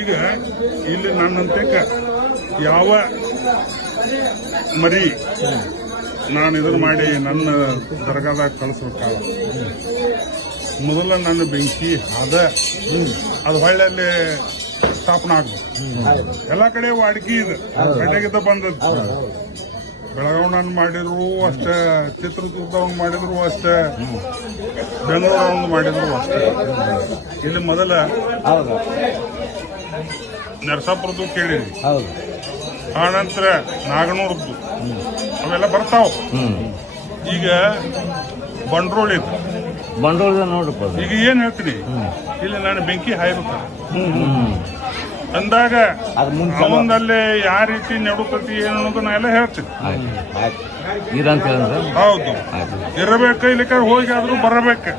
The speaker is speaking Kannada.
ಈಗ ಇಲ್ಲಿ ನನ್ನಂತೆಕ ಯಾವ ಮರಿ ನಾನು ಇದನ್ನ ಮಾಡಿ ನನ್ನ ದರ್ಗಾದಾಗ ಕಳಿಸ್ಬೇಕಾಗ ಮೊದಲ ನನ್ನ ಬೆಂಕಿ ಅದು ಹೊಳ್ಳಿ ಸ್ಥಾಪನೆ ಆಗ್ಬೇಕು. ಎಲ್ಲ ಕಡೆ ವಾಡಿಕೆ ಇದೆ, ಗಡ್ಡೆಗಿದ್ದ ಬಂದದ್ದು. ಬೆಳಗಾವಣನ್ ಮಾಡಿದ್ರು ಅಷ್ಟೇ, ಚಿತ್ರದುರ್ಗದವ್ನು ಮಾಡಿದ್ರು ಅಷ್ಟೇ, ಬೆಂಗಳೂರವ್ನು ಮಾಡಿದ್ರು ಅಷ್ಟೇ. ಇಲ್ಲಿ ಮೊದಲ ನರಸಾಪುರದ್ದು ಕೇಳಿರಿ, ಆನಂತರ ನಾಗನೂರದ್ದು ಅವೆಲ್ಲ ಬರ್ತಾವ. ಈಗ ಬಂಡ್ರೋಳ ನೋಡ್ರಪ್ಪ. ಈಗ ಏನ್ ಹೇಳ್ತೀನಿ, ಇಲ್ಲಿ ನಾನು ಬೆಂಕಿ ಹಾಯ್ಬೇಕ ಅಂದಾಗ ಅವನಲ್ಲಿ ಯಾವ ರೀತಿ ನಡುತ್ತತಿ ಏನು ಅನ್ನೋದು ನಾ ಎಲ್ಲ ಹೇಳ್ತೀನಿ. ಹೌದು, ಇರಬೇಕು, ಇಲ್ಲಿಕ ಹೋಗಿ ಆದ್ರೂ ಬರಬೇಕು.